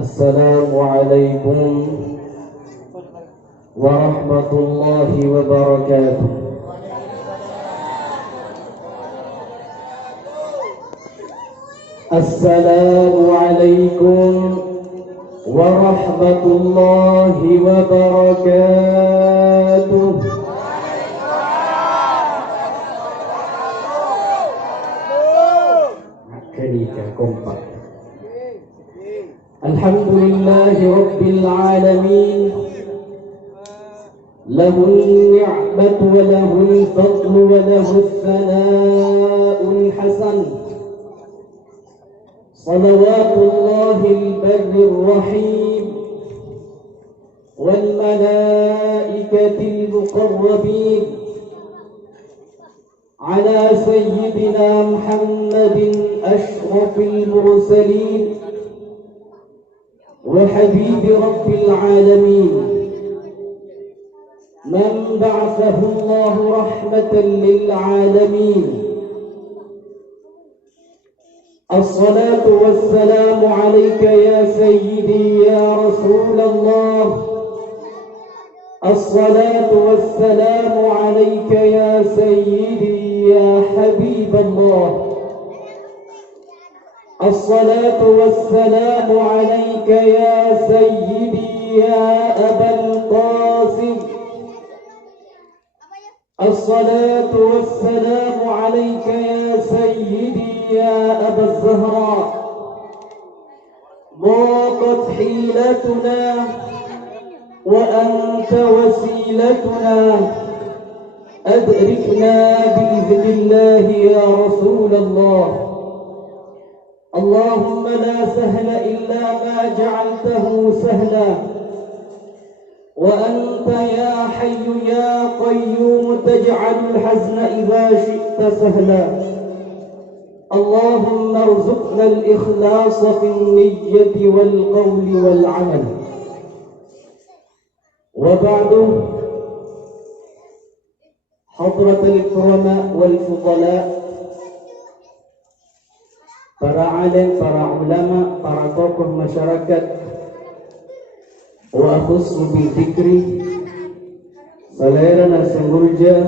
السلام عليكم ورحمة الله وبركاته. السلام عليكم ورحمة الله وبركاته. الحمد لله رب العالمين، له النعمة وله الفضل وله الثناء الحسن، صلوات الله البر الرحيم والملائكة المقربين على سيدنا محمد أشرف المرسلين وحبيب رب العالمين، من بعثه الله رحمة للعالمين. الصلاة والسلام عليك يا سيدي يا رسول الله، الصلاة والسلام عليك يا سيدي يا حبيب الله، الصلاة والسلام عليك يا سيدي يا أبا القاسم، الصلاة والسلام عليك يا سيدي يا أبا الزهراء. ضاقت حيلتنا وأنت وسيلتنا، أدركنا بإذن الله يا رسول الله. اللهم لا سهل إلا ما جعلته سهلا، وأنت يا حي يا قيوم تجعل الحزن إذا شئت سهلا. اللهم ارزقنا الإخلاص في النية والقول والعمل. وبعد، حضرة الكرماء والفضلاء، para alim, para ulama, para tokoh masyarakat, wa akhussu bil dzikri, salerana semulja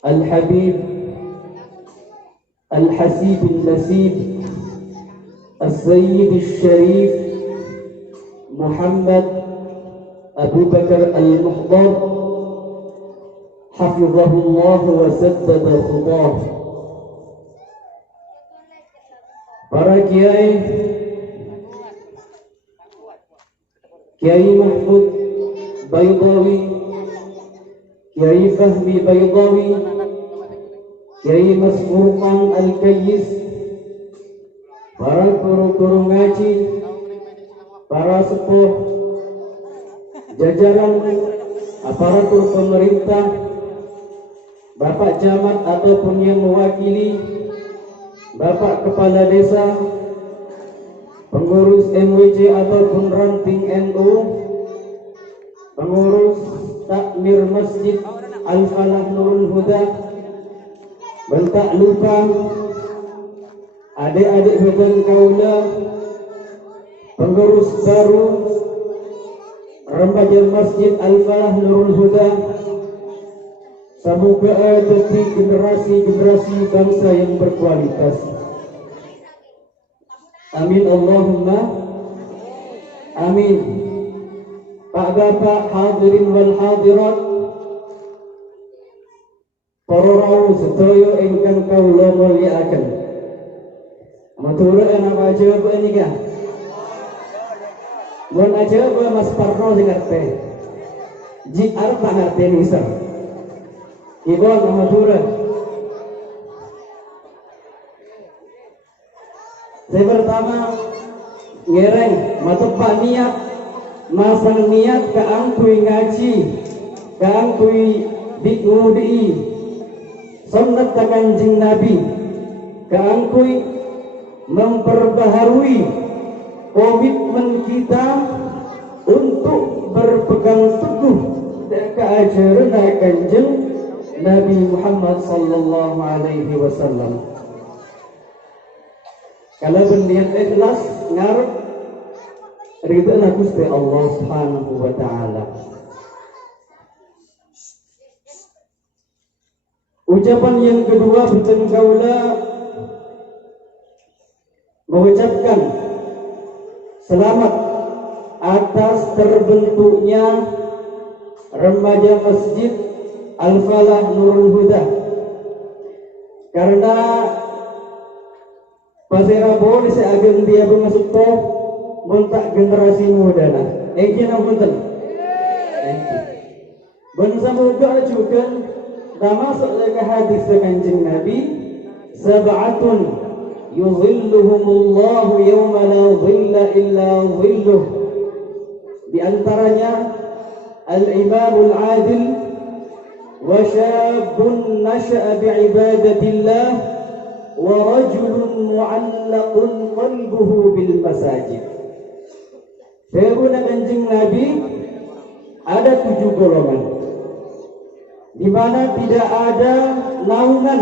Al-Habib Al-Hasib Al-Nasib Al-Sayyid Al-Sharif Muhammad Abu Bakar Al-Muhdar, hafizahullah wa saddada khudah. Para kiai, Kiai Mahmud Baydawi, Kiai Fahmi Baydawi, Kiai Mas Furqan Al-Kayyis, para guru-guru ngaji, para sepuh, jajaran aparatur pemerintah, Bapak Camat ataupun yang mewakili, Bapak Kepala Desa, pengurus MWC ataupun ranting NU, pengurus takmir Masjid Al-Falah Nurul Huda, dan tak lupa adik-adik Hudan Kaula, pengurus baru remaja Masjid Al-Falah Nurul Huda. Semoga jadi generasi-generasi bangsa yang berkualitas. Amin Allahumma amin. Pak Bapak hadirin wal hadirat, para rawuh sedaya ingkang kawula mulyakaken. Matur ana jawab nika. Mun aja Mas Parno sing ngerti. Jik arep tak ngerti nisa. Ibu Mamadura, saya pertama ngereng matupak niat, masang niat keangkui ngaji, keangkui dikmudi, sunnat kanjeng Nabi, keangkui memperbaharui komitmen kita untuk berpegang teguh dan keajaran kanjeng Nabi Muhammad sallallahu alaihi wasallam. Kalau berniat ikhlas ngarep ridha Gusti Allah Subhanahu wa taala. Ucapan yang kedua beten kaula mengucapkan selamat atas terbentuknya remaja Masjid Al-Falah Nurul Huda, karena pasirabo di seagen dia masuk po montak generasi muda nah egina punten bangsa muda juga dah masuk lagi hadis Kanjeng Nabi, sab'atun yuzilluhumullahu yawma la dhilla illa dhilluh, di antaranya al-imamul adil wa syabun nasha'a bi'ibadatillah wa rajulun mu'allaqun qalbuhu bil masajid. Sebagaimana Kanjeng Nabi ada 7 golongan di mana tidak ada naungan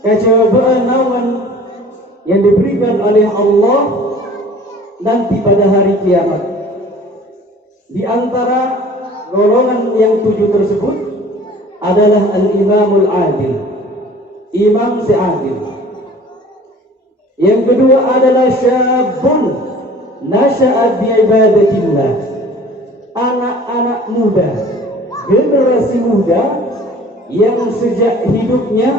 kecuali naungan yang diberikan oleh Allah nanti pada hari kiamat. Di antara golongan yang 7 tersebut adalah al-imamul adil, imam si adil. Yang kedua adalah syabun nasha'a bi ibadatillah, anak-anak muda, generasi muda yang sejak hidupnya,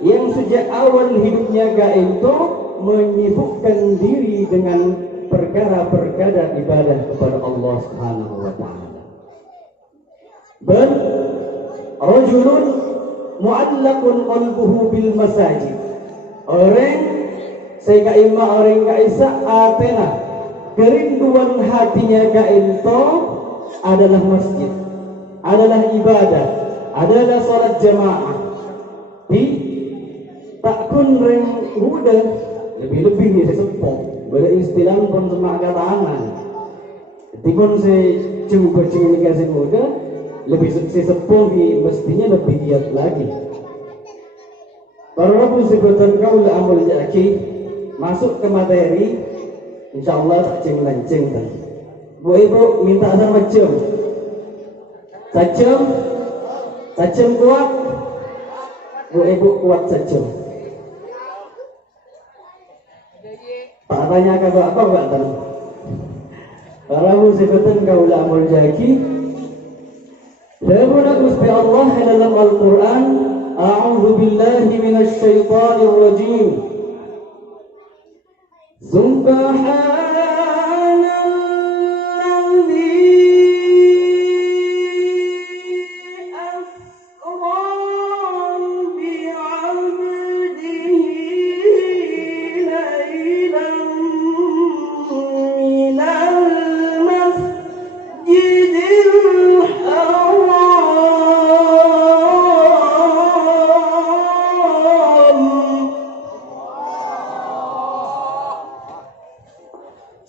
yang sejak awal hidupnya itu menyibukkan diri dengan perkara-perkara ibadah kepada Allah Subhanahu wa taala. Dan rajulun mu'allaqun qalbuhu bil masajid, orang sehingga ima orang kaisa atena kerinduan hatinya itu adalah masjid, adalah ibadah, adalah salat jamaah. Di takun reng muda lebih-lebih ni sesepok pada istilah pun semak katangan. Tikun se cuba kasih muda lebih sesepok di mestinya lebih giat lagi. Para Rabu sebutan kaula amul jaki masuk ke materi, insyaallah tak ceng-lenceng kan. Bu Ibu minta asal macam Sacem kuat, Bu Ibu kuat sacem. Tak tanya kagak apa enggak tahu. Para musibatan kaula amul jaki. Sebagaimana Gusti Allah dalam Al-Qur'an, a'udzu billahi minasy syaithanir rajim.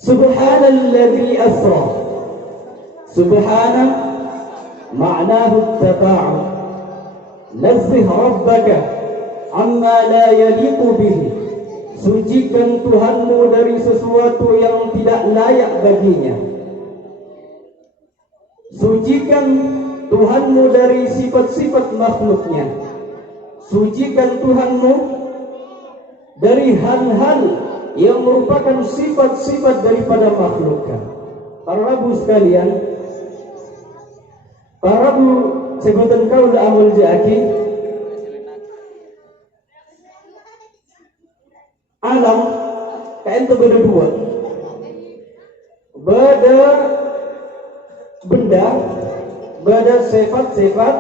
Subhanalladzi asra. Subhana ma'nahu at-taba'ud. Nazzih rabbaka amma la yaliqu bihi. Sucikan Tuhanmu dari sesuatu yang tidak layak baginya. Sucikan Tuhanmu dari sifat-sifat makhluknya. Sucikan Tuhanmu dari hal-hal yang merupakan sifat-sifat daripada makhluknya. Para Rabu sekalian, para Rabu sebutan kaula amul jaki, alam kain itu beda dua, beda benda, beda sifat-sifat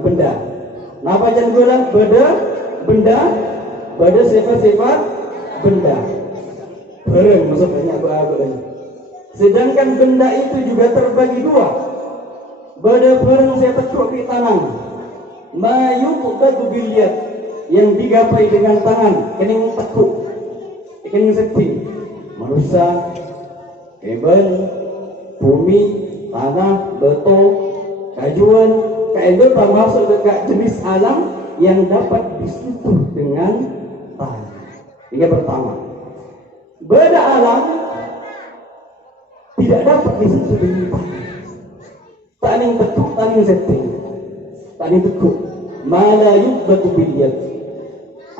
benda. Napa jangan bilang beda benda, beda sifat-sifat benda. Barang maksudnya apa lagi. Sedangkan benda itu juga terbagi dua. Benda barang saya tekuk di tangan, mayuqadu bil yad, yang digapai dengan tangan, kening tekuk, kening sekti. Manusia, kebel, bumi, tanah, beto, kajuan, kaedo termasuk dekat jenis alam yang dapat disentuh dengan tangan. Ini pertama. beda alam tidak dapat disentuh dengan tangan. Taning tekuk, taning setting, taning tekuk. Mala yubatu bil yad.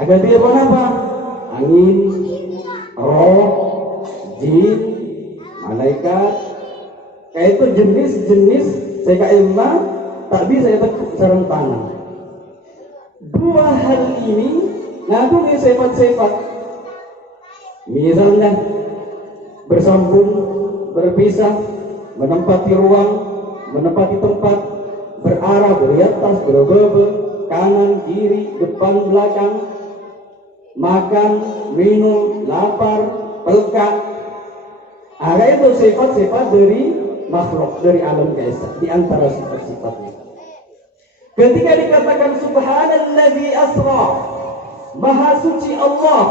Agar dia apa? Angin, roh, jin, malaikat. Kayak itu jenis-jenis sekailma tak bisa tekuk sarang tangan. Dua hal ini ngagumi sifat-sifat. Misalnya bersambung, berpisah, menempati ruang, menempati tempat, berarah, beratas, berbebe, kanan, kiri, depan, belakang, makan, minum, lapar, pelkat. Ada itu sifat-sifat dari makhluk, dari alam gaisa, di antara sifat-sifatnya. Ketika dikatakan subhanalladzi asra, maha suci Allah,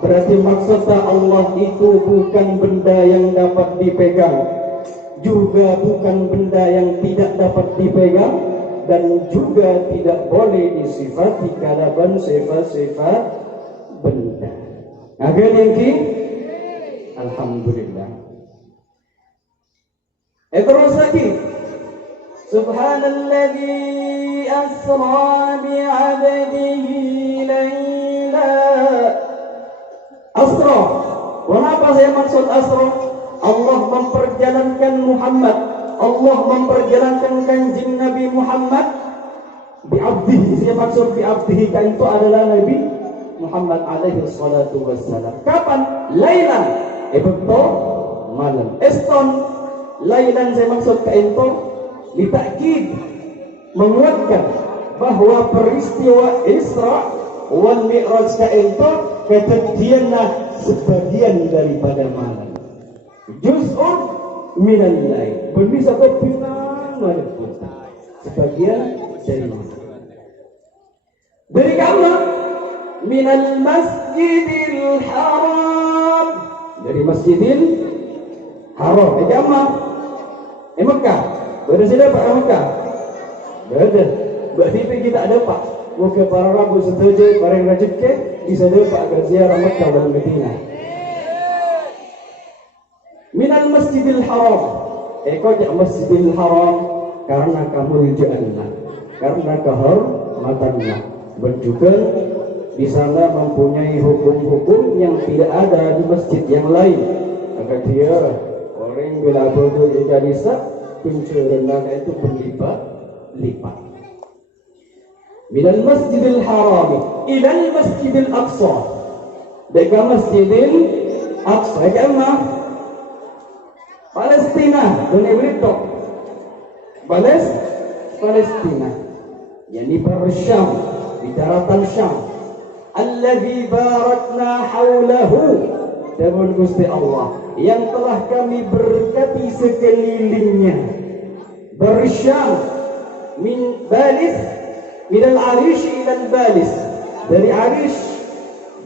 berarti maksudnya Allah itu bukan benda yang dapat dipegang, juga bukan benda yang tidak dapat dipegang, dan juga tidak boleh disifati kalaban sifat-sifat benda. Agar yang alhamdulillah. Terus lagi, subhanalladzi asra bi'abdihi layla. Asra, kenapa saya maksud asra? Allah memperjalankan Muhammad, Allah memperjalankan kanjeng Nabi Muhammad bi'abdihi. Saya maksud bi'abdihi kan itu adalah Nabi Muhammad alaihi salatu wassalam. Kapan? Laylan, betul, malam. Eston, laylan saya maksud kain itu ditakkid, menguatkan bahwa peristiwa Isra wal Mi'raj kain itu kejadianlah sebagian daripada malam. Juz'un minal lail, berbisa kepinang malam, sebagian dari malam. Dari kamar minal masjidil haram, dari masjidil haram. Kamar Mekah, berada sini Pak Mekah, berada. Berarti kita ada Pak. Moga para rabu setuju, para yang rezeki bisa dapat agar ziarah Mekah dan Madinah. Minal masjidil haram, kau masjidil haram karena kamu rujukanlah, karena kehormatannya. Dan juga di sana mempunyai hukum-hukum yang tidak ada di masjid yang lain. Agar dia orang bila bodoh jika bisa pencurian itu berlipat-lipat. Minal masjidil haram ilal masjidil aqsa, dari masjidil aqsa kama Palestina, dunia berita Palestina, yakni Syam, di daratan Syam. Alladzi barakna haulahu, dan Gusti Allah yang telah kami berkati sekelilingnya. Bersyam min balis, minal arish ilal balis, dari arish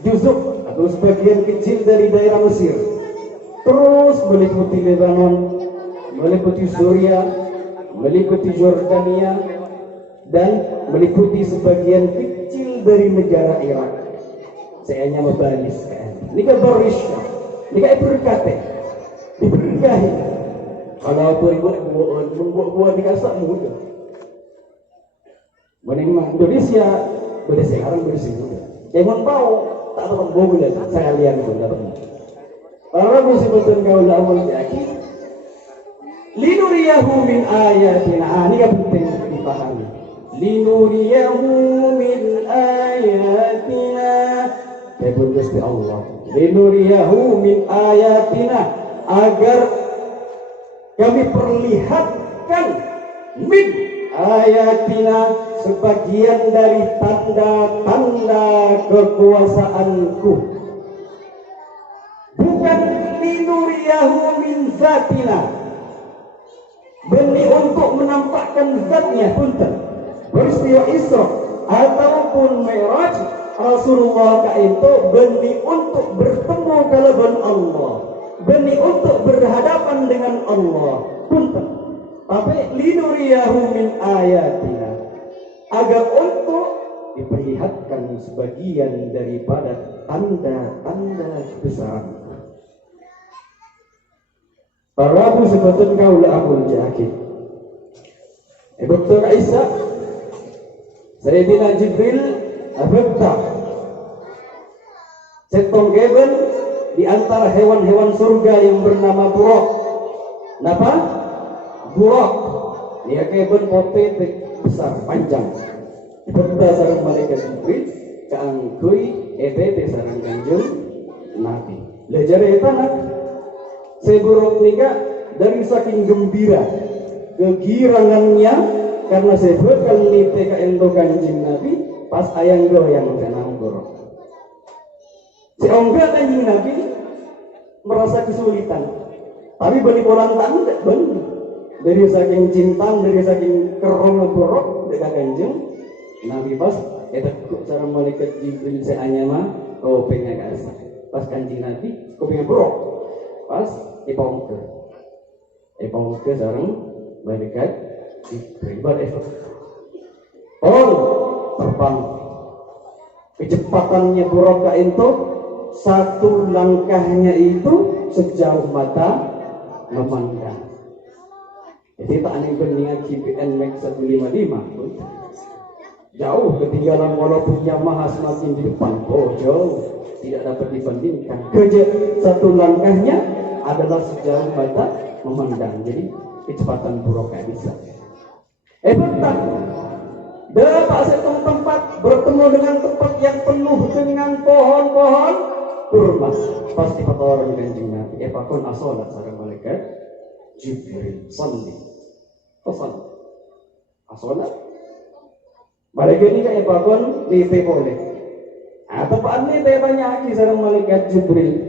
juzuk atau sebagian kecil dari daerah Mesir, terus meliputi Lebanon, meliputi Suria, meliputi Jordania, dan meliputi sebagian kecil dari negara Irak. Saya hanya membalis kan. Ini kan Bersyam, ini kan berkata, diberkahi. Kalau membuat di kasar mudah. Menengah Indonesia sekarang bersih mudah. Jangan bau tak tahu bau lah. Saya lihat itu dapat. Para musibatan kau lawan lagi. Linuriyahu min ayatina. Ini kan penting dipahami. Linuriyahu min ayatina. Kebun Gusti Allah. Linuriyahu min ayatina, agar kami perlihatkan min ayatina, sebagian dari tanda-tanda kekuasaanku. Bukan linuriyahu min zatina, demi untuk menampakkan zatnya punten. Peristiwa Isra ataupun Mi'raj Rasulullah itu benih untuk bertemu kalaban Allah, benih untuk berhadapan dengan Allah punten. Tapi linuriyahu min ayatina, agar untuk diperlihatkan sebagian daripada tanda-tanda kebesaran. Parabu sebetulnya kau lah amul jahit. Dr. Isa, Sayyidina Jibril, Abdullah, setong geben di antara hewan-hewan surga yang bernama buruk. Napa? Buruk. Dia geben potete besar panjang. Abdullah sareng malaikat Jibril kaangkui ebete sareng Kanjeng Nabi. Lejar eta nak seburuk nika dari saking gembira kegirangannya karena sebutkan nite ka endo Kanjeng Nabi pas ayang goyang kenang buruk. Si ongga Kanjeng Nabi merasa kesulitan, tapi beli bolan tanda bener dari saking cinta, dari saking kerong buruk dekat Kanjeng Nabi pas eta cara malaikat Jibril seanya mah kau pengen kasih pas Kanjeng Nabi kau pengen buruk pas ipongke sareng malaikat Jibril bar terbang kecepatannya buruk itu satu langkahnya itu sejauh mata memandang. Jadi tak aneh beningan GPS Max 155 jauh ketinggalan walaupun Yamaha semakin di depan. Jauh tidak dapat dibandingkan. Satu langkahnya adalah sejauh mata memandang. Jadi kecepatan buruk gak bisa. Betul. Dapat satu tempat bertemu dengan tempat yang penuh dengan pohon-pohon kurma. Pasti kata orang Kanjeng Nabi. Pakon asolat sareng malaikat Jibril sandi. Pesan. Asolat. Malaikat ini kayak pakon lipe boleh. Tepaan ini tanya lagi sareng malaikat Jibril.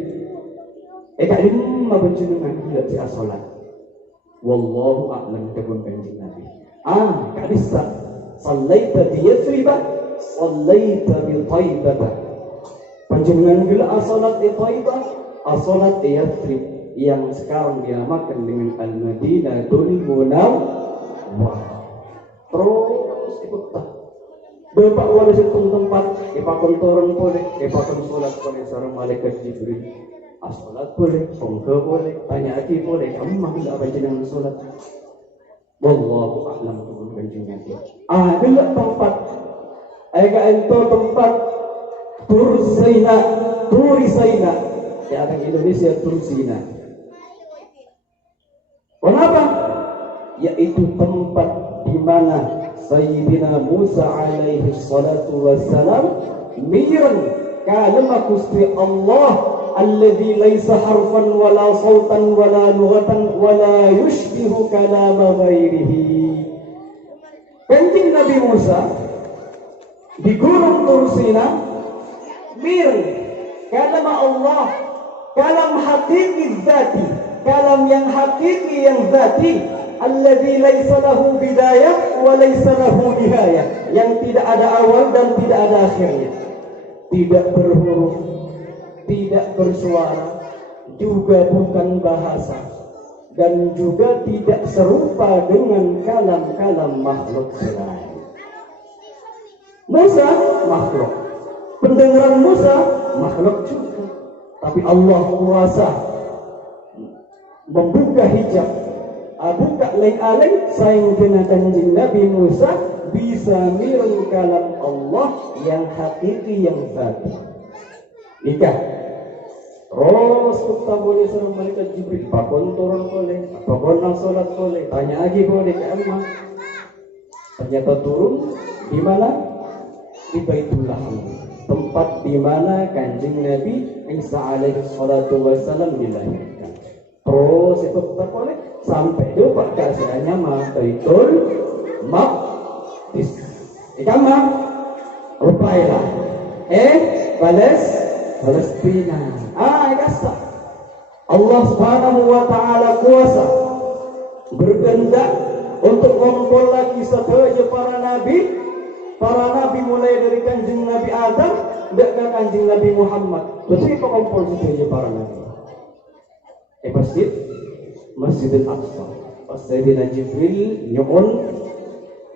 Kak ini mah benjenengan tidak di asolat. Wallahu a'lam dengan Kanjeng Nabi. Kak bisa. Sallaita bi Yatsribah, sallaita bi Thaibah. Panjenengan bila asolat di Thaibah, asolat di Yatsrib yang sekarang dinamakan dengan Al-Madinatul Munawwarah. Terus ikut tak. Bapak wala setong tempat, ipakon turun boleh, ipakon solat boleh sareng malaikat Jibril. Asolat boleh, songke boleh, tanya lagi boleh. Kamu mah bila panjenengan solat? Wallahu a'lam dengan Kanjeng Nabi. Bila tempat ento tempat Turisina ya ada Indonesia Turisina. Kenapa? Yaitu tempat di mana Sayyidina Musa alaihi salatu wassalam miran kalimah Gusti Allah alladzi laisa harfan wala sautan wala lughatan wala yushbihu kalama ghairihi. Kanjeng Nabi Musa di Gunung Tursina mir kalam Allah, kalam hakiki zati, kalam yang hakiki yang zati alladzi laisa lahu bidayah wa laisa lahu nihayah, yang tidak ada awal dan tidak ada akhirnya, tidak berhuruf, tidak bersuara, juga bukan bahasa, dan juga tidak serupa dengan kalam-kalam makhluk lain. Musa makhluk, pendengaran Musa makhluk juga, tapi Allah kuasa membuka hijab, buka leng-aleng sehingga Kanjeng Nabi Musa bisa mireng kalam Allah yang hakiki yang zati. Nikah terus kita boleh sareng malaikat Jibril, pakon turun boleh, pakon salat boleh, tanya lagi boleh ke Allah. Ternyata turun di mana? Di Baitullah, tempat di mana Kanjeng Nabi Isa alaihi salatu wassalam dilahirkan. Terus itu kita boleh sampai jumpa kasihnya Baitul Maqdis. Ikama rupailah Palestina. Kasa Allah Subhanahu wa taala kuasa berkehendak untuk kumpul lagi saja para nabi mulai dari Kanjeng Nabi Adam hingga Kanjeng Nabi Muhammad. Terus kumpul saja para nabi. Masjidil Aqsa. Pas Sayyidina Jibril nyuwun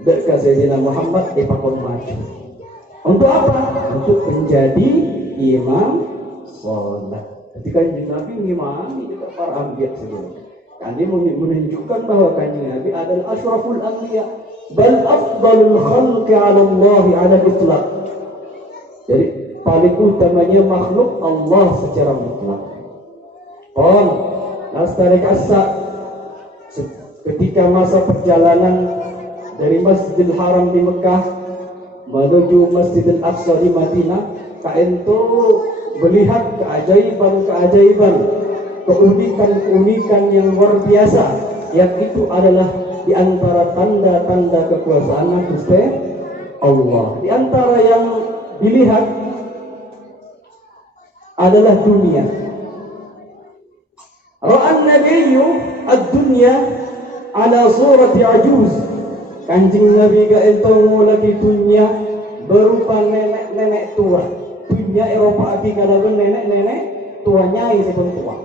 hingga Sayyidina Muhammad pakon maju. Untuk apa? Untuk menjadi imam sholat. Ketika Nabi ngimami kita para anbiya sebelumnya. Kami menunjukkan bahwa kanjeng Nabi adalah asyraful anbiya, bal afdalul khalqi 'ala Allah 'ala itlaq. Jadi paling utamanya makhluk Allah secara mutlak. Nastarik asa ketika masa perjalanan dari Masjidil Haram di Mekah menuju Masjidil Aqsa di Madinah, kaento melihat keajaiban-keajaiban, keunikan-keunikan yang luar biasa, yang itu adalah di antara tanda-tanda kekuasaan Gusti Allah. Di antara yang dilihat adalah dunia. Ra'an nabiyyu ad-dunya ala surati ajuz. Kanjeng Nabi gaentong lagi dunia berupa nenek-nenek tua. Dunia Eropa aki kalaban nenek-nenek tuanya isipun tua.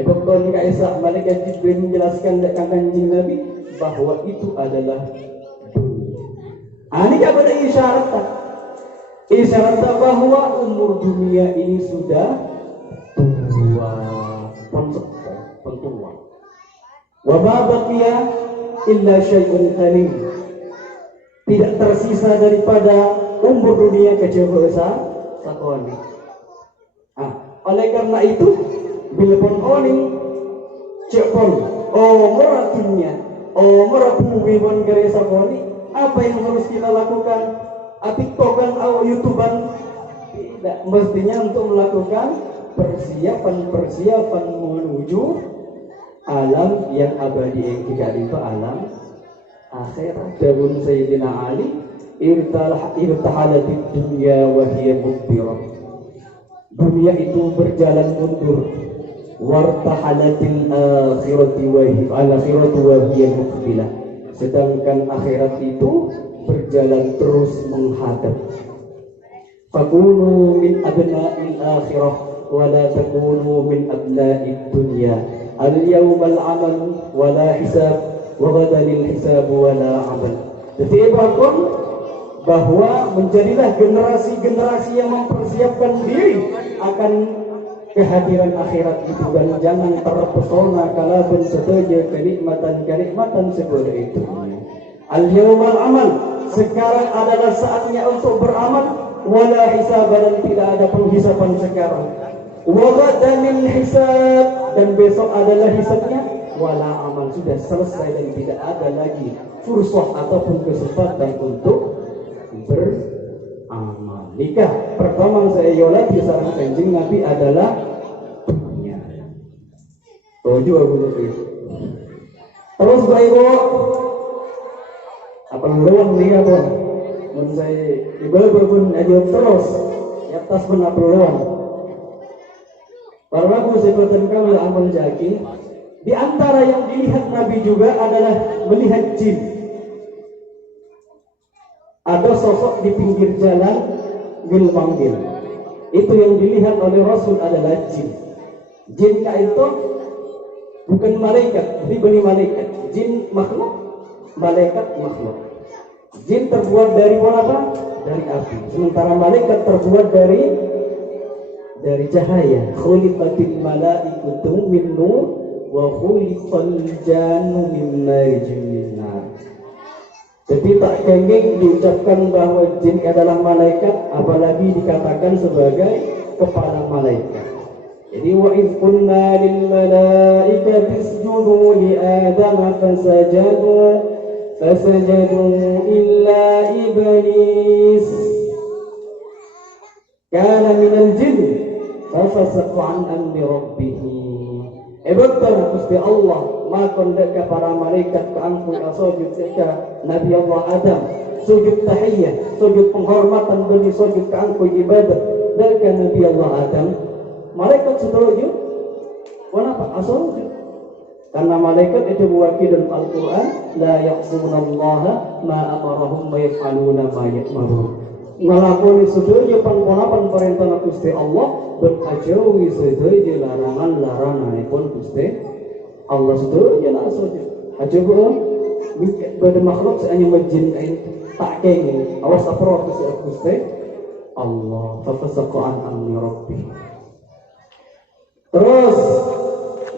Betul kaisa malaikat Jibril menjelaskan dekat kanjeng Nabi bahwa itu adalah dunia. Ini kepada isyarat bahwa umur dunia ini sudah tua. Pentua. Wa ma baqiya illa syai'un qalil. Tidak tersisa daripada umur dunia kecuali sakoni. Oleh karena itu bila pun oning cepon meratunya merabumi pun kare sakoni, apa yang harus kita lakukan? TikTokan atau YouTubean? Tidak, mestinya untuk melakukan persiapan menuju alam yang abadi yang tidak itu alam akhirat. Dawun Sayyidina Ali, irtahalatid dunya wa hiya mudbirah. Dunia itu berjalan mundur. Wartahalatil akhirati wa hiya muqbilah. Sedangkan akhirat itu berjalan terus menghadap. Fakunu min abna'il akhirah ولا تكونوا من أبناء الدنيا اليوم العمل ولا حساب وغدا الحساب ولا عمل. Jadi ibaratkan bahwa menjadilah generasi-generasi yang mempersiapkan diri akan kehadiran akhirat itu, dan jangan terpesona kalaupun saja kenikmatan seperti itu. Al-yawmal amal, sekarang adalah saatnya untuk beramal, wala hisab, dan tidak ada penghisapan sekarang. Waghadanil hisab, dan besok adalah hisabnya. Wala amal, sudah selesai dan tidak ada lagi fursah ataupun kesempatan untuk beramal. Nikah pertama saya yola di sarang kanjeng Nabi adalah dunia. Tujuh aku itu. Terus baik apa luang nikah pun. Mun saya ibadah berpun aja terus ya atas pun apa luang. Karena aku sebutkan kamu amal jaki. Di antara yang dilihat Nabi juga adalah melihat jin. Ada sosok di pinggir jalan bil manggil. Itu yang dilihat oleh Rasul adalah jin. Jin itu bukan malaikat, bukan malaikat. Jin makhluk, malaikat makhluk. Jin terbuat dari apa? Dari api. Sementara malaikat terbuat dari cahaya. Khuliqatil malaikatu min nur wa khuliqal jannu min marjin nar. Jadi tak kenging diucapkan bahwa jin adalah malaikat, apalagi dikatakan sebagai kepala malaikat. Jadi wa idh qulna lil malaikati isjudu li adama fasajadu illa iblis kana minal jin fafasaqa an amri rabbih. Betul Gusti Allah makon deka para malaikat keangkui sujud seka Nabi Allah Adam, sujud tahiyyah, sujud penghormatan bagi sujud keangkui ibadah deka Nabi Allah Adam. Malaikat setuju. Kenapa? Asal karena malaikat itu mewakili Al-Quran, la ya'sunallaha ma amarahum wa yaf'aluna ma ya'marun. Ngelakoni setuju pangkonapan perintah Gusti Allah, berkajauhi setuju larangan-larangan pun Gusti Allah setuju lah setuju. Ajabu pada makhluk seanya majin tak kenging. Awas apa Gusti Allah. Fafasaqa an amri rabbih. Terus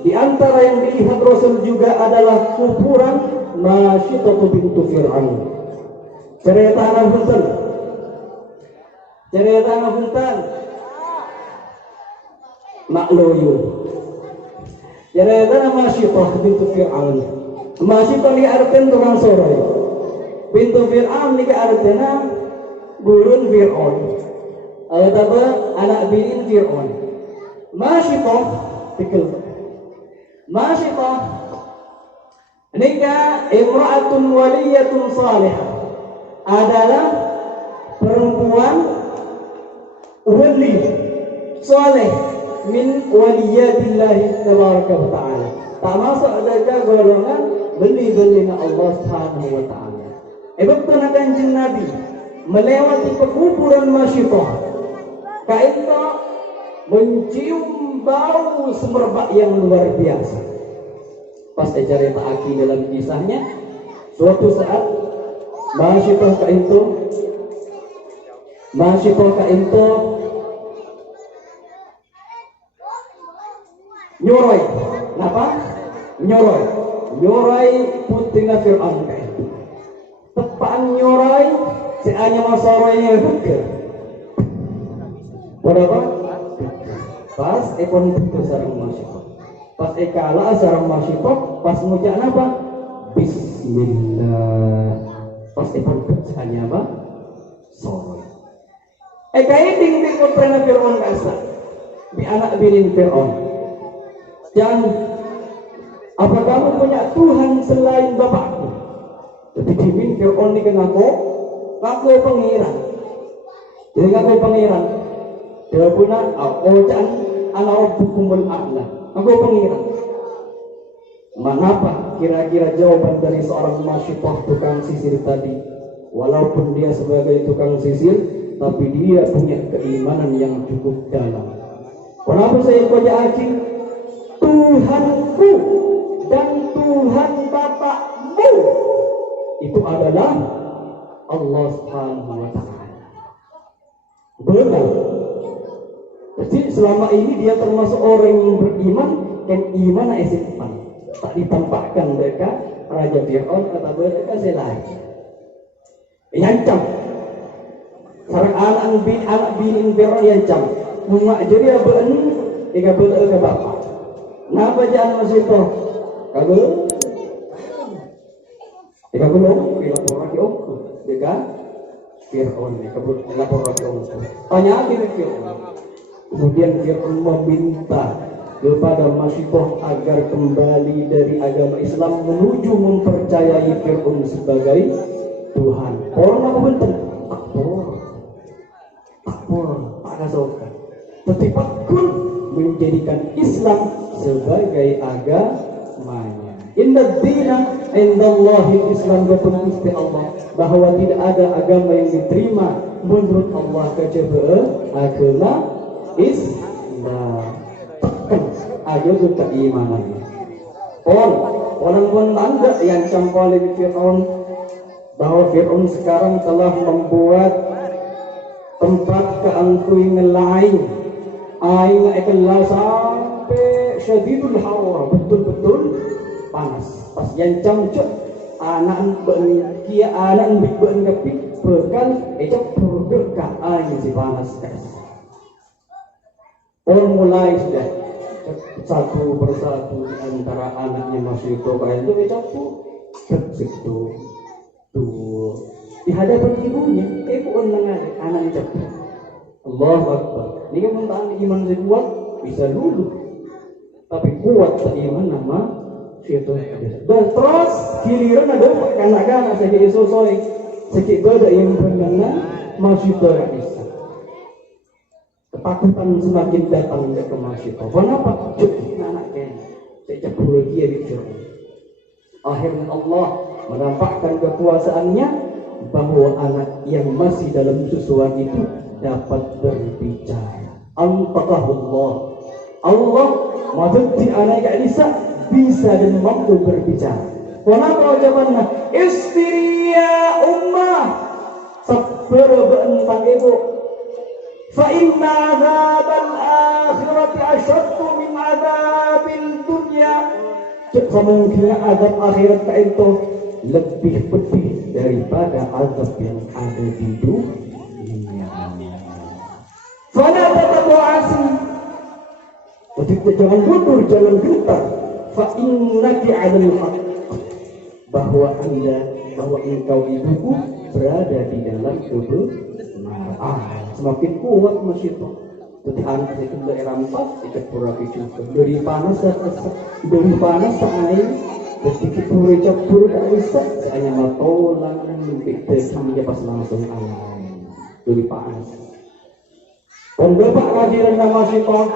di antara yang dilihat Rasul juga adalah kuburan Masyitah bintu Fir'aun. Cerita anak punten. Cerita anak punten. Makloyo. Cerita anak Masyitah bintu Fir'aun. Masyitah ni artian tukang sorai. Bintu Fir'aun ni artinya burun Fir'aun. Atau anak binin Fir'aun. Masyitah tikul. Masyitah nikah imra'atun waliyatun salihah adalah perempuan wali saleh min waliyatillahi tabaraka wa ta'ala. Tak masuk ada golongan beli-beli Allah Subhanahu wa ta'ala. Betul kanjeng Nabi melewati pekuburan Masyitah. Kaita mencium bau semerbak yang luar biasa. Pas cerita Aki dalam kisahnya, suatu saat Masyitah kainto nyoroi. Kenapa? Nyoroi putrina Fir'aun kainto. Tepaan nyoroi si anya masoroynya buka. Berapa? Pas ekon buka sarang Masyitah. Pas ekala sarang Masyitah, pas ngucap apa? Bismillah. Pas ekon buka hanya apa? Soroy. Kaiding di putrana Fir'aun kasa. Di anak binin Fir'aun. Dan apa kamu punya Tuhan selain bapakku? Tapi dimin Fir'aun ni kenako, ngaku pengiran. Jadi ngaku pengiran. Dia punya ocan anak rabbukumul a'la. Ngaku pengiran. Mengapa kira-kira jawaban dari seorang Masyitah tukang sisir tadi? Walaupun dia sebagai tukang sisir, tapi dia punya keimanan yang cukup dalam. Kenapa saya punya Aki? Tuhanku dan Tuhan bapakmu itu adalah Allah Subhanahu wa ta'ala. Benar. Jadi selama ini dia termasuk orang yang beriman dan iman esitman. Tak ditampakkan mereka Raja Fir'aun atau mereka selain. Yancam. Sarang anak binin Fir'aun yancam. Mak jadi apa ini? Tiga belah ke bapak. Kenapa jangan Masyitah? Kagak. Tiga belah. Lapor lagi om. Tiga. Fir'aun ni kabut lapor lagi om. Tanya lagi Fir'aun. Kemudian Fir'aun meminta kepada Masyitah agar kembali dari agama Islam menuju mempercayai Fir'aun sebagai Tuhan. Orang apa betul? Takbur, tak kasaukan. Tetapi pun menjadikan Islam sebagai agamanya. Inna dina indallahi Islam, berpenuh isti Allah bahwa tidak ada agama yang diterima menurut Allah kecuali agama Islam. Agama keimanan. Orang pun anda yang campalin Fir'aun bahwa Fir'aun sekarang telah membuat tempat keangkuingan lain aing eklah sampai syadidul harar, betul-betul panas. Pas yang camcuk anak kia anak ben kapik berkan ecok berkah aing si panas guys. Orang mulai sudah satu persatu di antara anaknya Masyitah kayak itu ecok situ tuh di hadapan ibunya, ibu mendengar anak ecok. Allahu Akbar. Ini kan mentaan iman saya kuat bisa luluh, tapi kuat iman nama syaitan. Dan terus giliran ada kanak-kanak sakit sosoi, sakit beda yang benar Masyitah bisa. Ketakutan semakin datang ke Masyitah. Kenapa? Cukup anaknya, saya cemburu dia gitu. Akhirnya Allah menampakkan kekuasaannya bahwa anak yang masih dalam susuan itu dapat berbicara. Antaqahullah. Allah maksudnya anak Isa bisa dan mampu berbicara. Kenapa jawabannya? Istri ya ummah, sabar bentang ibu. Fa inna adzabal akhirati asyaddu min adzabil dunya. Kemungkinan azab akhirat itu lebih pedih daripada azab yang ada di dunia. Fala tatabu'asi. Jadi jangan mundur, jangan gentar. Fa innaki 'alal haqq. Bahwa engkau itu berada di dalam kebenaran. Semakin kuat masyarakat. Jadi anak itu daerah 4 ikat pura itu dari panas seain sedikit pura capur tak bisa hanya matolang kita sampai pas langsung alam dari panas. Pendapat hadirin masyarakat.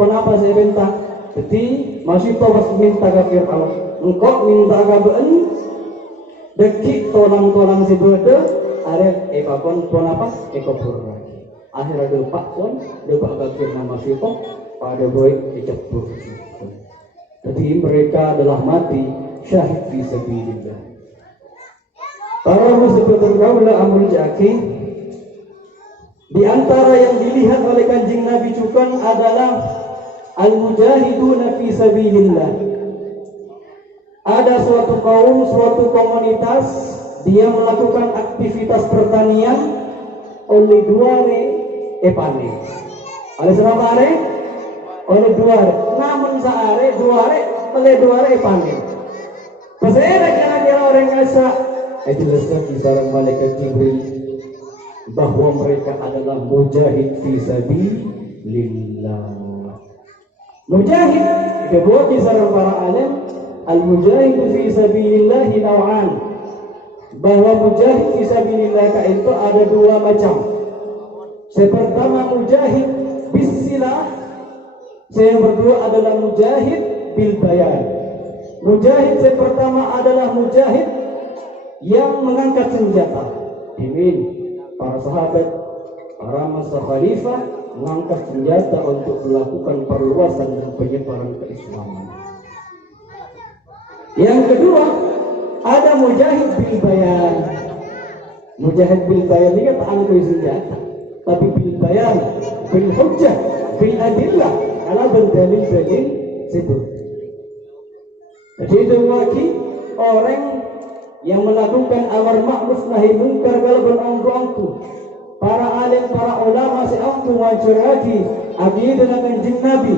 Kenapa saya minta? Jadi masyarakat pas minta ke Fir'aun. Engkau minta kabar dekik tolang-tolang si berde ada ekakon pun apa ekopur lagi akhirnya depak pun depak kakir nama siapa pada boy dicepur. Jadi mereka adalah mati syahid fi sabilillah. Para muslimin kaula amul jaki di antara yang dilihat oleh kanjeng Nabi Cukan adalah al-mujahiduna fi sabilillah. Ada suatu kaum, suatu komunitas, dia melakukan aktivitas pertanian oleh dua panen. Oleh berapa hari? Oleh 2 hari. Namun sehari 2 hari, oleh 2 hari panen. Pasal kira-kira orang kasa, jelaskan di sarang malaikat Jibril bahwa mereka adalah mujahid fi sabilillah. Mujahid kedua di sarang para alim. Al-mujahid fi sabilillah naw'an. Bahwa mujahid fi sabilillah itu ada 2 macam. Yang pertama mujahid bisilah. Yang kedua adalah mujahid bil bayan. Mujahid yang pertama adalah mujahid yang mengangkat senjata. Ini para sahabat, para masa khalifah mengangkat senjata untuk melakukan perluasan dan penyebaran keislaman. Yang kedua, ada mujahid bil bayan. Mujahid bil bayan ini tak angkat senjata, tapi bil bayan, bil hujjah, bil adillah, ala berdalil-dalil sebut. Jadi itu lagi orang yang melakukan amar ma'ruf nahi munkar kalau berangku-angku. Para alim, para ulama seangku ngajarati akidah kanjeng Nabi,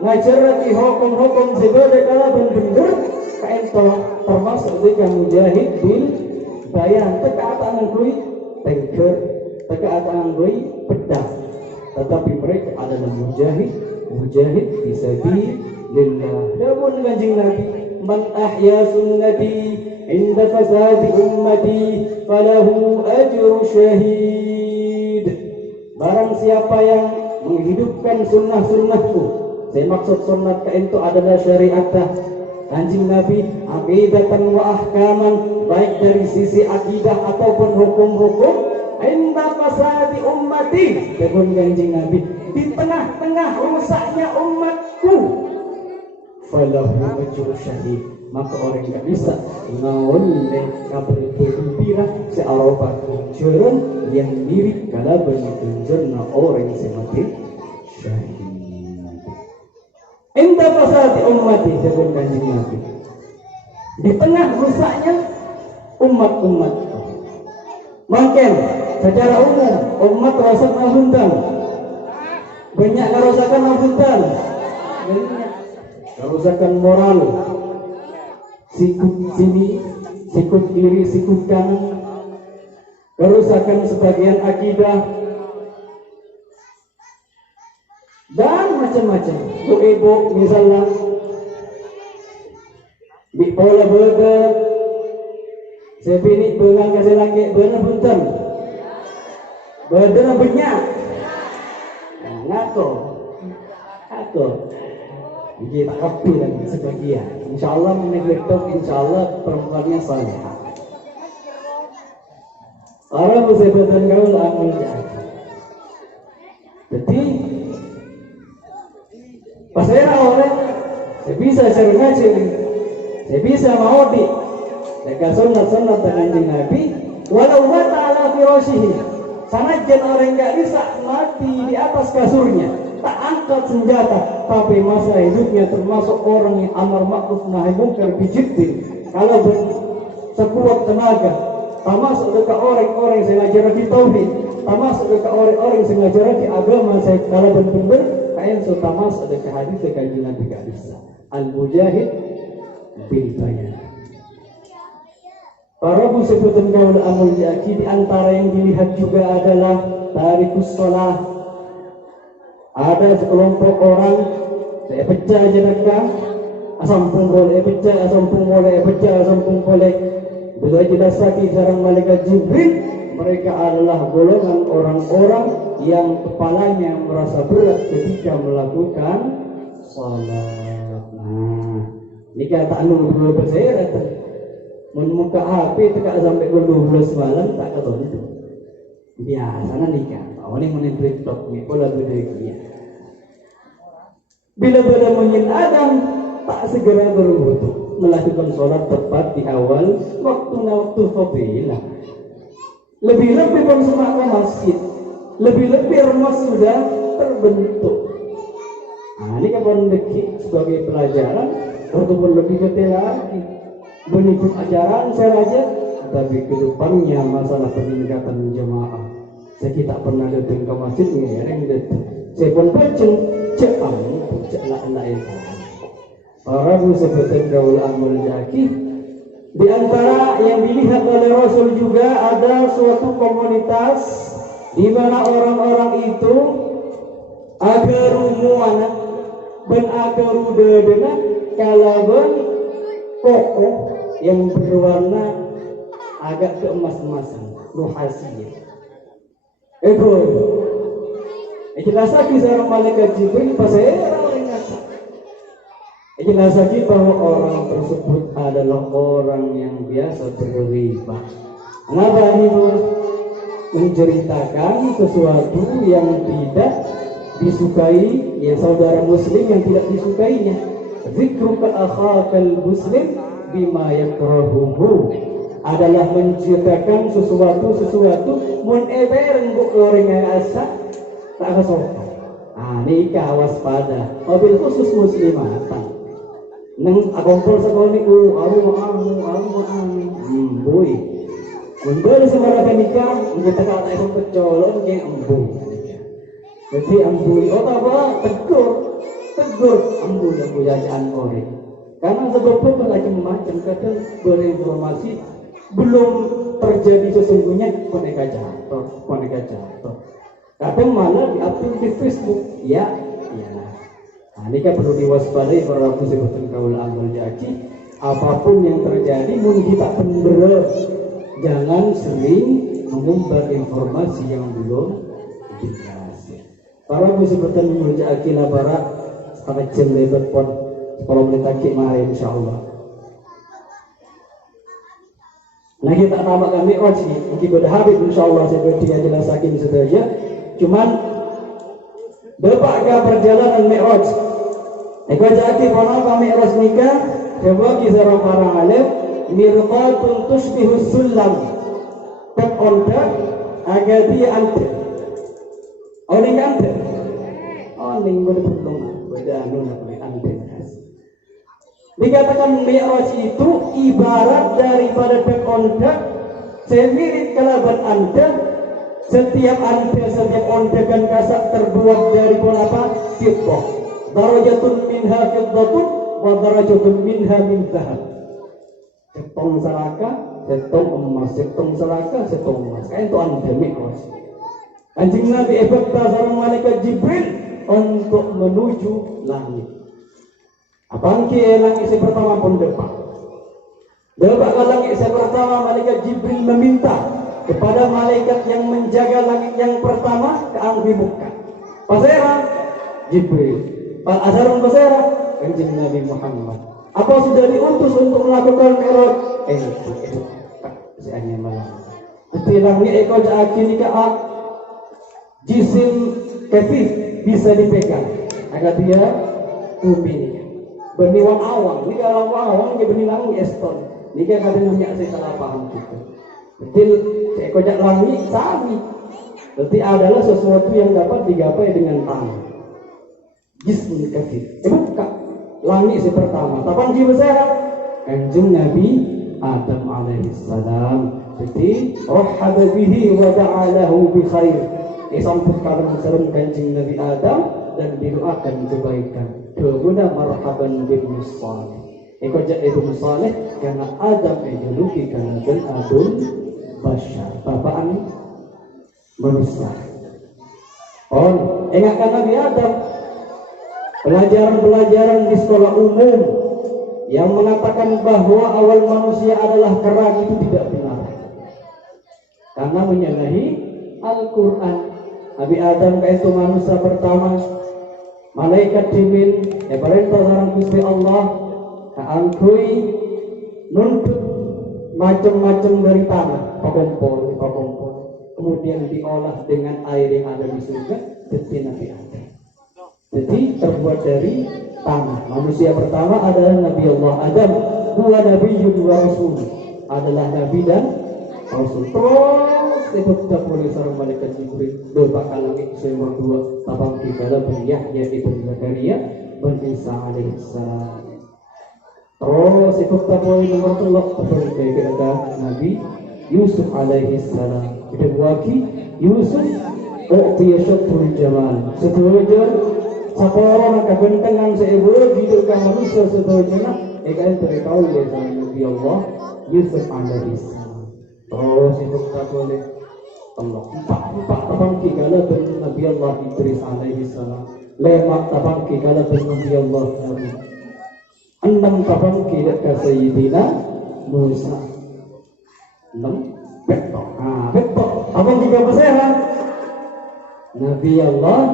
ngajarati hukum-hukum sebagai kalau benar. Kaento termasuk jika mujahid bil bayan tekaatan angkui tanker tekaatan angkui pedang, tetapi mereka adalah mujahid fisabilillah. Namun kanjeng Nabi man ahya sunnati inda fasadi ummati falahu ajru syahid. Barang siapa yang menghidupkan sunnah-sunnahku, saya maksud sunnah kaento adalah syariat kanjeng Nabi aqidatan wa ahkaman, baik dari sisi akidah ataupun hukum-hukum. Inda fasadi ummati, kebun kanjeng Nabi, di tengah-tengah rusaknya umatku, falahu ajru syahid, maka orang yang bisa ngawalin kabar gembira searopa kunjuran yang mirip kalau bentuknya orang semati syahid. Inta fasadi ummati, sebut kanjeng Nabi, di tengah rusaknya umat-umat. Mungkin secara umum umat rosak nafsuntan, banyak kerusakan nafsuntan, kerusakan moral, sikut sini, sikut kiri, sikut kanan, kerusakan sebagian akidah, dan macam-macam. Ibu misalnya bipola berda sepini bengang kasih laki benar punten berda banyak ngaco jadi tak kapi lagi sebagian. InsyaAllah meneglektok, InsyaAllah perempuannya saleh. Orang musibatan kau amal jahat. Jadi pas saya orang, saya bisa share ngaji, saya bisa mau di, saya sunat dengan Nabi, walau mata ala firashihi, sanajan orang nggak bisa mati di atas kasurnya, tak angkat senjata, tapi masa hidupnya termasuk orang yang amar ma'ruf nahi munkar bijiddin. Kalau sekuat tenaga, termasuk dekat orang-orang yang sengaja di tauhid, termasuk dekat orang-orang yang sengaja di agama saya. Kalau benar-benar kain so termasuk dekat hadis dekat Nabi gak bisa. Al-mujahid bil bayan. Para musibatan gaul amal yaki, di antara yang dilihat juga adalah tarikus shalah. Ada sekelompok orang saya pecah aja mereka, asampung boleh pecah, asampung boleh pecah, asampung boleh. Bila jelas lagi sarang malaikat Jibril, mereka adalah golongan orang-orang yang kepalanya merasa berat ketika melakukan salat. Nah, ini kata anu dua berseret. Menemuka HP tekak sampai 12 malam tak ketonton. Biasa nikah. Awalnya menempel TikTok ni pola budaya. Bila pada menyin Adam tak segera berwudu, melakukan sholat tepat di awal waktu fadilah. Lebih-lebih bersemak ke masjid, lebih-lebih ormas sudah terbentuk. Nah, ini kapan dekik sebagai pelajaran untuk lebih detail lagi. Mengikut ajaran saya aja, tapi kedepannya masalah peningkatan jemaah. Saya tak pernah datang ke masjid ni, yang datang. Saya pun baca, cek lain. Para musibatan gaul amal jaki. Di antara yang dilihat oleh Rasul juga ada suatu komunitas di mana orang-orang itu agaru muana ben agaru dedena kalaban kokoh yang berwarna agak keemas-emasan, nuhasiyah. Jelas lagi seorang malaikat Jibril pasal orang ingat. Jelas lagi bahwa orang tersebut adalah orang yang biasa berriba. Kenapa ini menceritakan sesuatu yang tidak disukai, ya saudara muslim yang tidak disukainya. Zikruka akhakal muslim bima yakrahuhu adalah menceritakan sesuatu mun evereng bu orang yang asa tak kesopan. Nikah waspada mobil khusus muslimatan nang akompol sekolah niku boy mun boleh semara nikah kita kata itu kecolon kayak embu. Jadi ambu apa tegur ambu yang bujaan orang. Karena sebab macam-macam kadang berinformasi belum terjadi sesungguhnya koneka jatuh. Kadang malah diupload di Facebook, ya. Nah, ini kan perlu diwaspadai para musibatan gaul amal jaki. Apapun yang terjadi, mun kita bener, jangan sering mengumbar informasi yang belum jelas. Para musibatan gaul jaki lah para setengah jam lebat pon. Kalau boleh takik mari insyaallah. Nah kita tambahkan mi'raj ni, mungkin pada habis insyaallah seperti yang jelaskan saja. Cuman berapa perjalanan mi'raj? Eko jadi apa mi'raj nikah? Coba kisah para alim, mirqatun tushbihus sullam. Tak onda agar dia ante. Orang ante. Orang boleh belum beda anu nak ante. Dikatakan mi'raj itu ibarat daripada pekonda semirit kalaban anda. Setiap onda kan kasak terbuat dari apa? Fiddah. Darajatun minha fiddatun wa darajatun minha min dhahab. Setong selaka, setong emas, setong selaka, setong emas. Kayak itu anda mi'raj. Anjing Nabi efekta sarang malaikat Jibril untuk menuju langit. Apaan ki langit yang pertama pun depan. Depan langit yang pertama malaikat Jibril meminta kepada malaikat yang menjaga langit yang pertama ke angkimuka. Pasera Jibril. Pak Azharun pasera Kanjeng Nabi Muhammad. Apa sudah diutus untuk melakukan mi'raj? Itu seanya malam. Tapi langit ekor akhir nikah jisim kafif bisa dipegang agar dia bumi. Berniwan awang, ini kalau awang dia bernilang eston. Ini kan kadang punya saya salah paham gitu. Betul, saya kojak langit sami. Berarti adalah sesuatu yang dapat digapai dengan tangan. jismun kafir. Buka langit si pertama. Tapan jiwa saya Kanjeng Nabi Adam alaihissalam. Jadi rahaba bihi wa da'alahu bi khair. Sambut kalem serem Kanjeng Nabi Adam dan didoakan kebaikan. Kemudian marhaban bin Saleh. Ekojak Ibnu Saleh karena Adam dijuluki karena ben Abul Bashar, bapaan manusia. Ingatkan Nabi Adam. Pelajaran-pelajaran di sekolah umum yang mengatakan bahwa awal manusia adalah kera itu tidak benar. Karena menyalahi Al-Quran. Nabi Adam itu manusia pertama. Malaikat Jibril perintah sareng Gusti Allah kaangkui nuntut macam-macam dari tanah, pakompol. Kemudian diolah dengan air yang ada di surga, jadi Nabi Adam. Jadi terbuat dari tanah. Manusia pertama adalah Nabi Allah Adam. Dua Nabi wa Rasul adalah Nabi dan Rasul. Terus kita boleh sarang malaikat Jibril doa kalami semua dua tabang kibala bin Yahya ibn Zakaria bin Isa alaihissalam. Terus kita boleh nomor telok seperti kata Nabi Yusuf alaihissalam. Kita buaki Yusuf u'tiya syatrul jamal. Setuju saporang kabentengan seibu hidup manusia setuju nak ikan terkau oleh Nabi Allah Yusuf alaihissalam. Terus kita boleh Allah empat tabangki kala dan Nabi Allah Idris alaihissalam. Lima tabangki kala dan Nabi Allah Nabi. 6 tabangki dekat Sayyidina Musa. 6 betok. Betok. Tabangki berapa sehat? Nabi Allah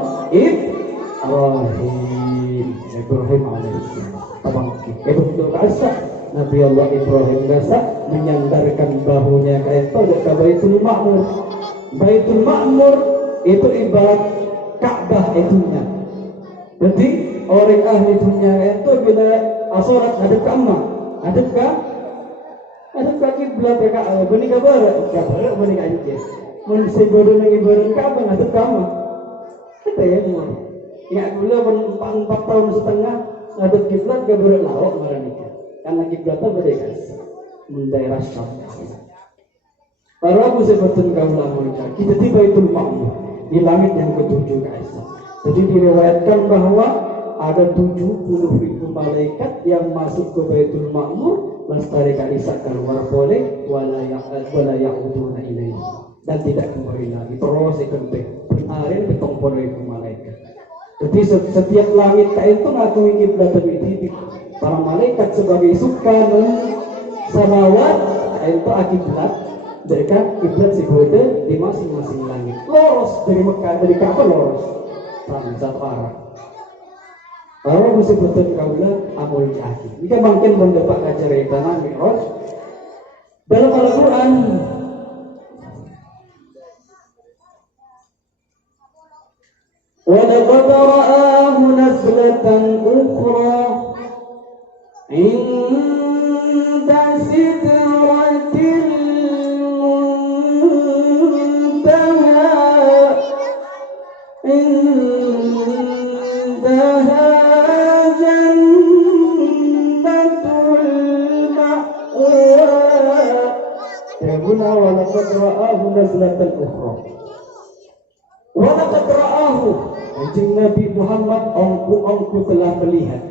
Ibrahim alaihissalam. Tabangki. Betul kasa. Nabi Allah Ibrahim kasa menyandarkan bahunya kayak itu dekat Baitul Ma'mur. Baitul Ma'mur itu ibarat Ka'bah itunya. Jadi orang ahli dunia itu bila asorat hadap ke emak, hadap ke kiblat ke Ka'bah, benih ke barat, benih ke aja. Manusia bodoh nengi bareng Ka'bah hadap ke emak. Kita ya semua. Ingat gula 4 tahun setengah hadap kiblat ke barat lauk mereka. Karena kiblatnya berbeda, mendaerah Syam. Para musibatan kaulah mereka kita tiba itu Ma'mur di langit yang ke-7 guys. Jadi diriwayatkan bahwa ada 70.000 malaikat yang masuk ke Baitul Ma'mur lestari Isa keluar boleh wala ya'uduna ilaihi dan tidak kembali lagi. Terus ikan benarin betong itu malaikat. Jadi setiap langit itu ngakui kiblat itu para malaikat sebagai sukan samawat itu akibat dari kan kiblat si Buddha di masing-masing langit. Loros dari Mekah, dari Ka'bah loros satu arah. Kalau mesti betul kaulah amul kaki. Jika mungkin mendapat cerita Mi'raj dalam Al-Quran. وَلَقَدْ رَآهُ نَزْلَةً أُخْرَى عِنْدَ سِدْرَةِ عندها جنة المأوى. ولقد رآه نزلة أخرى. ولقد رآه Kanjeng Nabi Muhammad ongku telah melihat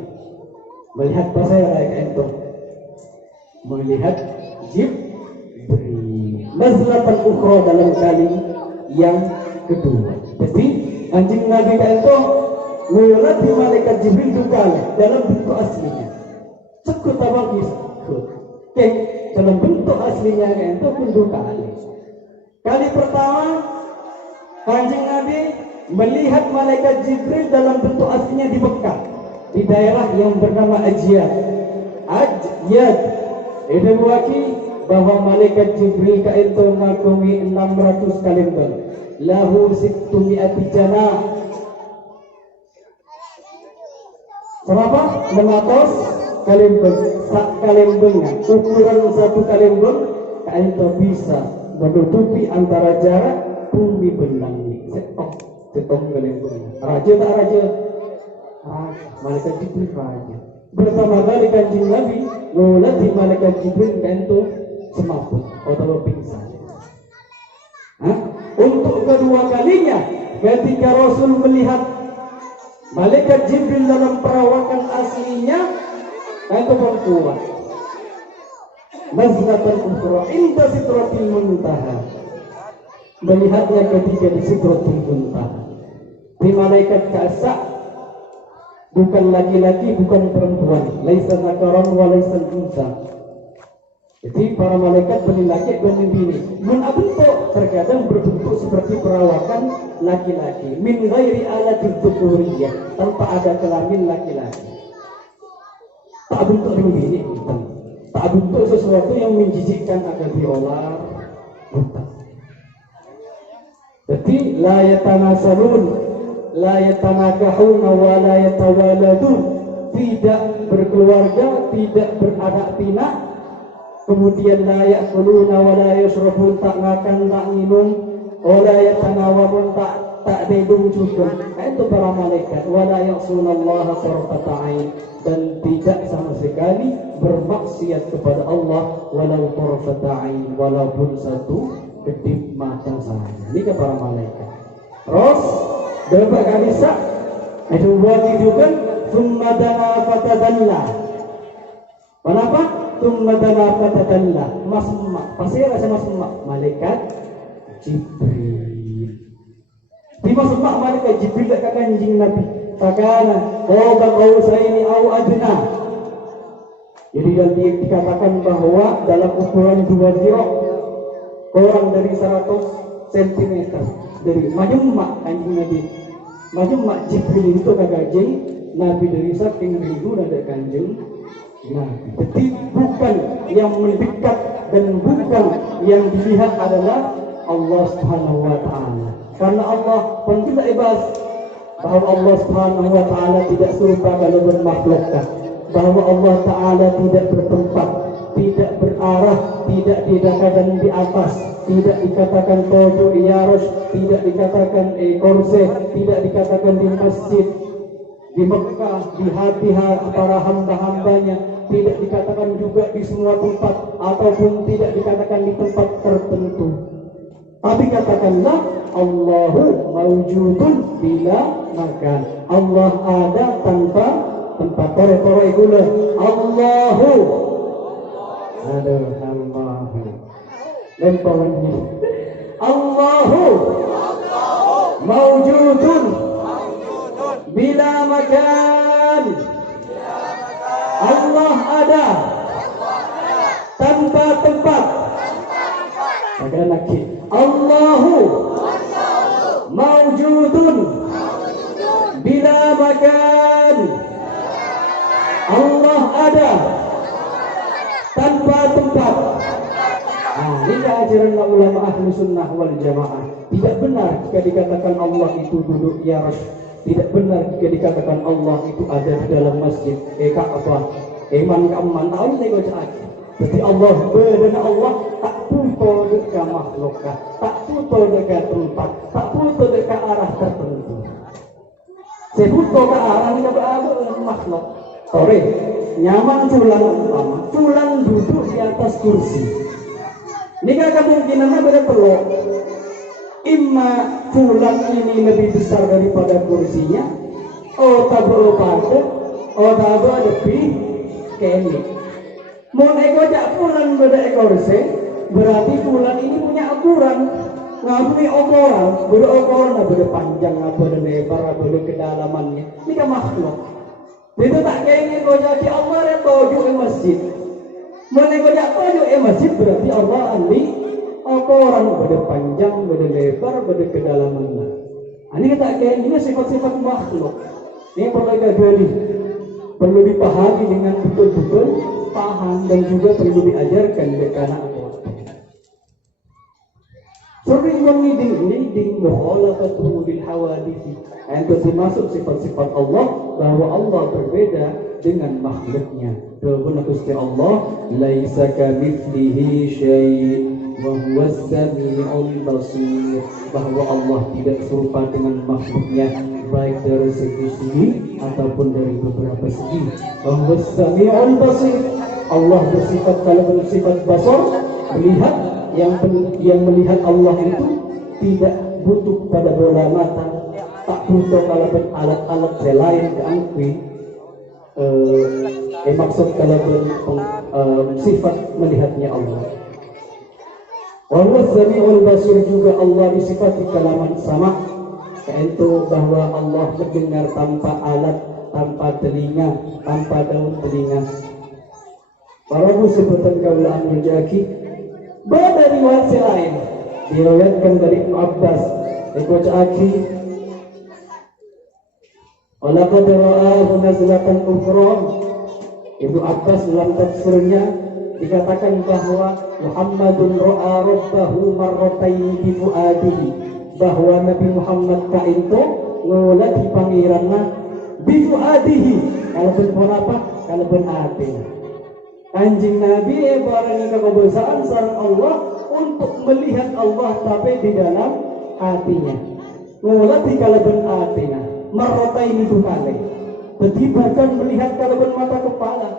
apa saya itu melihat Jibril nazlatan ukhra dalam kali yang kedua. Jadi Kanjeng Nabi itu melihat malaikat Jibril juga dalam bentuk aslinya. Sekut abang sekut. Dalam bentuk aslinya itu pun dua kali. Kali pertama Kanjeng Nabi melihat malaikat Jibril dalam bentuk aslinya di Mekah, di daerah yang bernama Ajyad. Itu berarti bahwa malaikat Jibril itu mengagumi 600 kalimah. Lahu 600 janah. Berapa? 600 kalimah. Sak kalimah. Ukuran satu kalimah itu bisa menutupi antara jarak bumi benang ini. Setong kalimah. Raja tak raja? Malaikat Jibril raja. Pertama kali kanjeng Nabi mulai di malaikat Jibril itu semaput atau pingsan. Untuk kedua kalinya ketika Rasul melihat malaikat Jibril dalam perawakan aslinya itu perempuan. Nazlatan ukhra inda sidratil muntaha. Melihatnya ketika di sidratil muntaha. Di malaikat Ka'sa bukan laki-laki, bukan perempuan. Laisa zakaran wa laisa unsa. Jadi para malaikat benih laki benih bini. Mun bentuk terkadang berbentuk seperti perawakan laki-laki. Min ghairi alatil dzukuriyah, tanpa ada kelamin laki-laki. Tak bentuk bini, tak bentuk sesuatu yang menjijikkan agar diolah. Bukan. Jadi la yatanasalun, la yatanakahuna wa la yatawaladun. Tidak berkeluarga, tidak beranak pinak. Kemudian la ya'kuluna wa la yashrabun, tak makan, tak minum, wa la yatanawamun, tak minum juga. Itu para malaikat. Wa la ya'sunallaha tarfata 'ain, dan tidak sama sekali bermaksiat kepada Allah walau tarfata 'ain, walaupun satu kedip mata saja. Ini ke para malaikat. Terus berapa kali sah? Itu wajidukan thumma dana fatadalla. Kenapa? Thumma dana fatadalla. Masma. Pasti rasa masma. Malaikat Jibril. Di masma malaikat Jibril dekat kanjeng Nabi. Fakana qaba qausaini au adna. Jadi dikatakan bahwa dalam ukuran 2 zira, kurang dari 100 cm dari majemmak kanjeng Nabi. Majemmak Jibril itu kagajeng Nabi dari saking rindu ada kanjeng Nabi. Jadi bukan yang mendekat dan bukan yang dilihat adalah Allah Subhanahu wa taala. Karena Allah pun tidak ibas bahwa Allah Subhanahu wa taala tidak serupa kalau bermakhlukkan, bahwa Allah taala tidak bertempat, tidak berarah, tidak dikatakan di atas, tidak dikatakan pojok iaros, tidak dikatakan kursi, tidak dikatakan di masjid, di Mekah, di hati para hamba-hambanya, tidak dikatakan juga di semua tempat, ataupun tidak dikatakan di tempat tertentu. Tapi katakanlah Allahu mawjudun bila makan. Allah ada tanpa tempat. Tore-tore gula. Allahu. Aduh, Allahu. Lemparannya. Allahu mawjudun bila makan. Allah ada tanpa tempat. Sekali lagi. Allahu mawjudun bila makan. Allah ada tanpa tempat. Ini ajaran ulama ahli sunnah wal jamaah. Tidak benar jika dikatakan Allah itu duduk yaras. Tidak benar jika dikatakan Allah itu ada di dalam masjid. Ka'bah. Man tahu nego cak. Jadi Allah benar Allah tak puto dekat makhluk, tak puto dekat tempat, tak puto dekat arah tertentu. Sebuto ke arah ni ke makhluk. Sore nyaman fulan umpama, fulan duduk di atas kursi. Ini kemungkinannya berpeluang. Imma fulan ini lebih besar daripada kursinya, tak berupaya, tak lebih kenik. Mun ego jak fulan beda kursi, berarti fulan ini punya ukuran. Ngabui ukuran, beda ukuran, beda panjang, beda lebar, beda kedalamannya. Ini kan makhluk. Itu tak kayak ini kau jadi Allah yang tujuh masjid. Mun ego jak tujuh masjid berarti Allah ambil ukuran, beda panjang, beda lebar, beda kedalamannya. Ini tak kayak ini sifat-sifat makhluk. Ini perlu digali, perlu dipahami dengan betul-betul paham dan juga perlu diajarkan kepada anak. Sering mengiding mukhalafatuhu bil hawadith. Itu termasuk sifat-sifat Allah bahwa Allah berbeda dengan makhluknya. Walaupun Gusti Allah laisa kamitslihi syai' wa huwas samiul basir, bahwa Allah tidak serupa dengan makhluknya baik dari segi ataupun dari beberapa segi. Bahwa Sami'ul Basir, Allah bersifat, kalau bersifat basar, melihat, yang melihat Allah itu tidak butuh pada bola mata, tak butuh kalau alat-alat selain keangkui. Maksud kalau sifat melihatnya Allah. Wa Sami'ul Basir juga Allah disifati kalaman sama, yaitu bahwa Allah mendengar tanpa alat, tanpa telinga, tanpa daun telinga. Para sebutan kaulaan menjaki pada riwayat lain diriwayatkan dari Ibnu Abbas dikocaki walaqad ra'ahu nazlatan ukhra. Ibnu Abbas dalam tafsirnya dikatakan bahwa Muhammadun ra'a rabbahu marratayn bi fuadihi, bahwa Nabi Muhammad kainto ngolati pangeranna bi fuadihi, kalau pun apa, kalau pun hatinya. Anjing Nabi barang kebiasaan sareng Allah untuk melihat Allah tapi di dalam hatinya. Ngolati kalau pun hatinya marratayn itu kali. Jadi bukan melihat kalau pun mata kepala.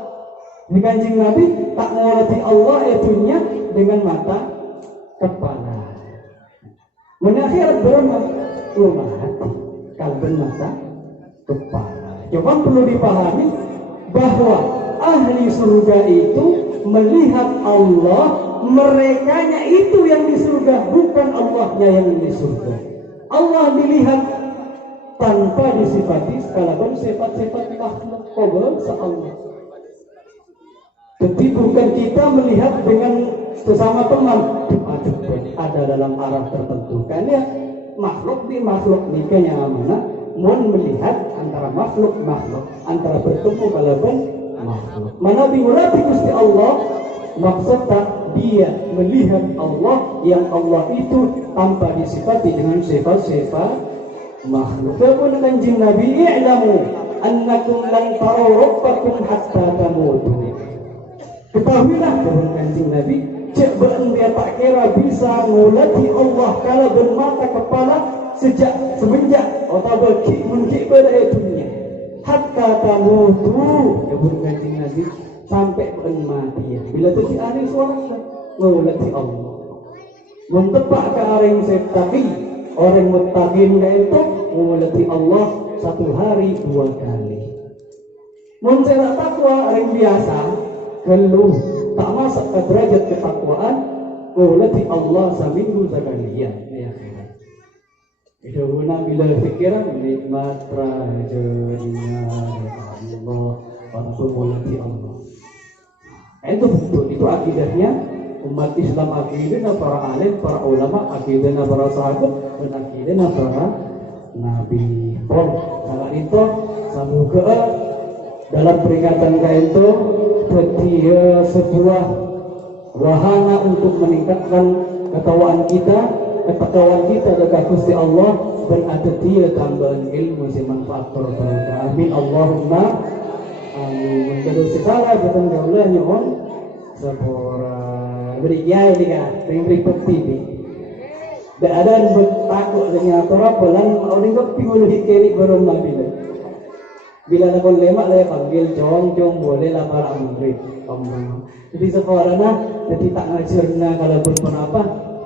Di Kanjeng Nabi tak mengerti Allah itunya dengan mata kepala. Menakhirat berapa? Rumah hati, kalben mata kepala. Coba perlu dipahami bahwa ahli surga itu melihat Allah, merekanya itu yang di surga, bukan Allahnya yang di surga. Allah dilihat tanpa disifati sekalaipun sifat-sifat makhluk kobel seallah. Jadi bukan kita melihat dengan sesama teman, ada dalam arah tertentu. Karena makhluk di makhluk nikahnya mana, mohon melihat antara makhluk antara bertemu kalaupun makhluk. Mana diulati Gusti Allah, maksudnya dia melihat Allah yang Allah itu tanpa disifati dengan sifat-sifat makhluk. Kemudian Kanjeng Nabi, i'lamu annakum lan taraw rabbakum hatta tamutu. Ketahuilah bahwa Kanjeng Nabi cek dia tak kira bisa ngulati Allah kalau bermata kepala semenjak atau mungkin pada dunia hatta tamutu. Kemudian Kanjeng Nabi sampai mati. Bila terjadi hari suara ngulati Allah. Mentepak ke orang settaqi, orang muttaqin itu ngulati Allah satu hari 2 kali. Mencerak takwa orang biasa kalau tak masuk ke derajat ketakwaan, ngulati Allah seminggu sekali ya. Itu guna bila fikiran nikmat rajanya Allah, untuk ngulati Allah. Itu betul, itu akidahnya umat Islam, akidahnya para alim, para ulama, akidahnya para sahabat, dan akidahnya para nabi. Kalau itu semoga dalam peringatan itu seperti sebuah wahana untuk meningkatkan ketakwaan kita dekat Gusti Allah, dan ada dia tambahan ilmu si manfaat barokah. Amin Allahumma amin. Menjadi segala betul Allah nyon sepora beriya dia beri bukti ni. Dan ada bertakut dengan orang pelan orang kau pinggul hikeri berumah bila nak lemak saya panggil jong boleh lah para murid. Jadi sekarang jadi tak ngajar kalau pun apa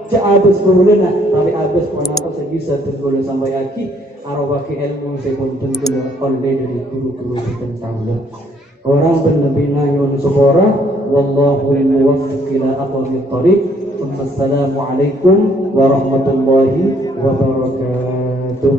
cak habis boleh tapi habis pun apa segi satu boleh sampai aki arwah ilmu saya pun tentu oleh dari guru-guru tentang orang berbina yon seorang wallahu muwaffiq ila aqwamit thariq. Wassalamualaikum warahmatullahi wabarakatuh.